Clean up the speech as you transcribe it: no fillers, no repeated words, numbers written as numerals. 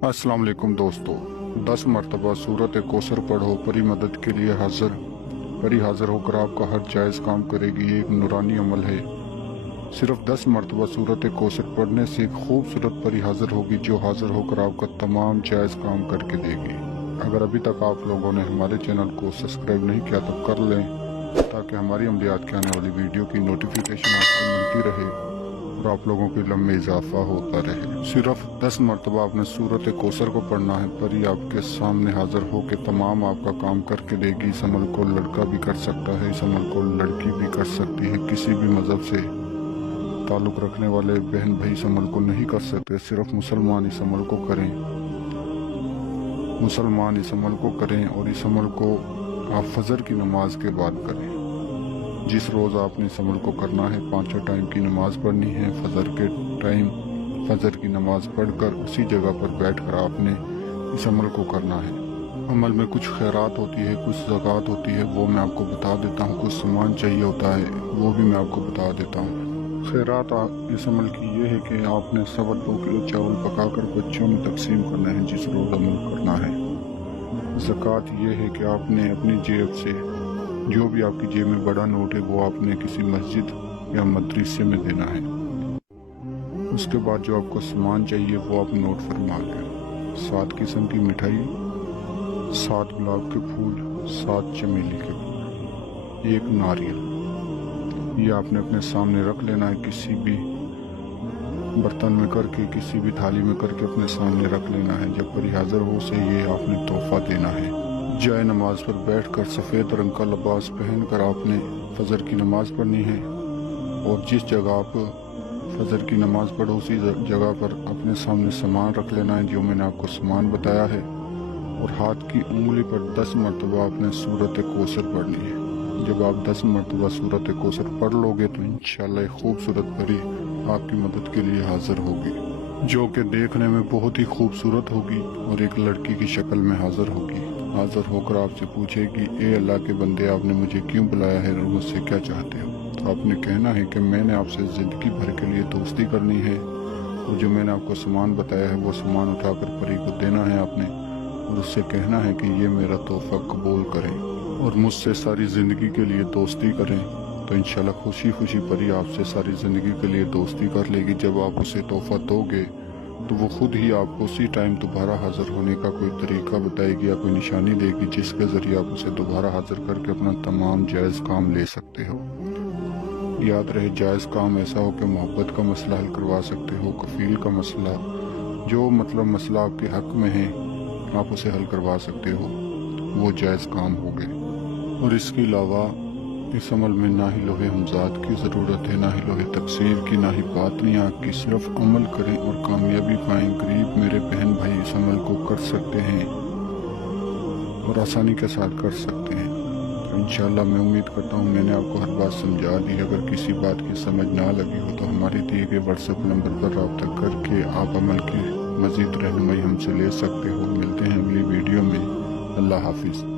अस्सलाम वालेकुम दोस्तों, 10 मरतबा सूरत कोसर पढ़ो, परी मदद के लिए हाजिर। परी हाजिर होकर आपका हर जायज़ काम करेगी। ये एक नूरानी अमल है। सिर्फ 10 मरतबा सूरत कोसर पढ़ने से एक खूबसूरत परी हाजिर होगी जो हाजिर होकर आपका तमाम जायज़ काम करके देगी। अगर अभी तक आप लोगों ने हमारे चैनल को सब्सक्राइब नहीं किया तो कर लें, ताकि हमारी अमलियात के आने वाली वीडियो की नोटिफिकेशन आपको मिलती रहे और आप लोगों के इल्म में इजाफा होता रहे। सिर्फ 10 मरतबा आपने सूरत कोसर को पढ़ना है। परी आपके सामने हाजिर हो के तमाम आपका काम करके देगी। इस अमल को लड़का भी कर सकता है, इस अमल को लड़की भी कर सकती है। किसी भी मजहब से ताल्लुक़ रखने वाले बहन भाई इस अमल को नहीं कर सकते। सिर्फ मुसलमान इस अमल को करें, मुसलमान इस अमल को करें। और इस अमल को आप फजर की नमाज के बाद करें। जिस रोज़ आपने इस अमल को करना है, 5 टाइम की नमाज पढ़नी है। फजर के टाइम फजर की नमाज पढ़कर उसी जगह पर बैठकर आपने इस अमल को करना है। अमल में कुछ खैरात होती है, कुछ ज़कात होती है, वो मैं आपको बता देता हूँ। कुछ सामान चाहिए होता है, वो भी मैं आपको बता देता हूँ। खैरात इस अमल की ये है कि आपने 2.25 किलो चावल पकाकर बच्चों में तकसीम करना है जिस रोज़ अमल करना है। ज़कात ये है कि आपने अपनी जेब से जो भी आपकी जेब में बड़ा नोट है वो आपने किसी मस्जिद या मदरसे में देना है। उसके बाद जो आपको सामान चाहिए वो आप नोट फरमा लें। 7 किस्म की मिठाई, 7 गुलाब के फूल, 7 चमेली के फूल, 1 नारियल। ये आपने अपने सामने रख लेना है। किसी भी बर्तन में करके, किसी भी थाली में करके अपने सामने रख लेना है। जब परी हाजिर हो से ये आपने तोहफा देना है। जाए नमाज पर बैठकर सफ़ेद रंग का लिबास पहनकर आपने फजर की नमाज पढ़नी है। और जिस जगह आप फजर की नमाज पढ़ो उसी जगह पर अपने सामने सामान रख लेना है जो मैंने आपको सामान बताया है। और हाथ की उंगली पर 10 मरतबा आपने सूरत कोसर पढ़नी है। जब आप 10 मरतबा सूरत कोसर पढ़ लोगे तो इंशाअल्लाह एक खूबसूरत परी आपकी मदद के लिए हाजिर होगी, जो कि देखने में बहुत ही खूबसूरत होगी और एक लड़की की शक्ल में हाजिर होगी। हाजिर होकर आपसे पूछेगी, ए अल्लाह के बंदे, आपने मुझे क्यों बुलाया है और मुझसे क्या चाहते हो? तो आपने कहना है कि मैंने आपसे ज़िंदगी भर के लिए दोस्ती करनी है और जो मैंने आपको सामान बताया है वो सामान उठाकर परी को देना है आपने। और उससे कहना है कि ये मेरा तोहफा कबूल करें और मुझसे सारी ज़िंदगी के लिए दोस्ती करें। तो इंशाल्लाह खुशी खुशी परी आपसे सारी ज़िंदगी के लिए दोस्ती कर लेगी। जब आप उसे तोहफा दोगे तो वो खुद ही आपको उसी टाइम दोबारा हाजिर होने का कोई तरीका बताएगी या कोई निशानी देगी जिसके ज़रिए आप उसे दोबारा हाजिर करके अपना तमाम जायज़ काम ले सकते हो। याद रहे, जायज़ काम ऐसा हो कि मोहब्बत का मसला हल करवा सकते हो, कफील का मसला, जो मसला आपके हक में है आप उसे हल करवा सकते हो, वो जायज़ काम हो गए। और इसके अलावा इस अमल में ना ही लोहे हमजाद की ज़रूरत है, ना ही लोहे तकसीर की, ना ही बातनी आग की। सिर्फ अमल करें और कामयाबी पाएं। गरीब मेरे बहन भाई इस अमल को कर सकते हैं और आसानी के साथ कर सकते हैं। तो इंशाअल्लाह मैं उम्मीद करता हूँ मैंने आपको हर बात समझा दी। अगर किसी बात की समझ ना लगी हो तो हमारे दिए गए व्हाट्सएप नंबर पर रब्ता करके आप अमल की मज़ीद रहनुमाई हमसे ले सकते हो। मिलते हैं अगली वीडियो में। अल्लाह हाफिज़।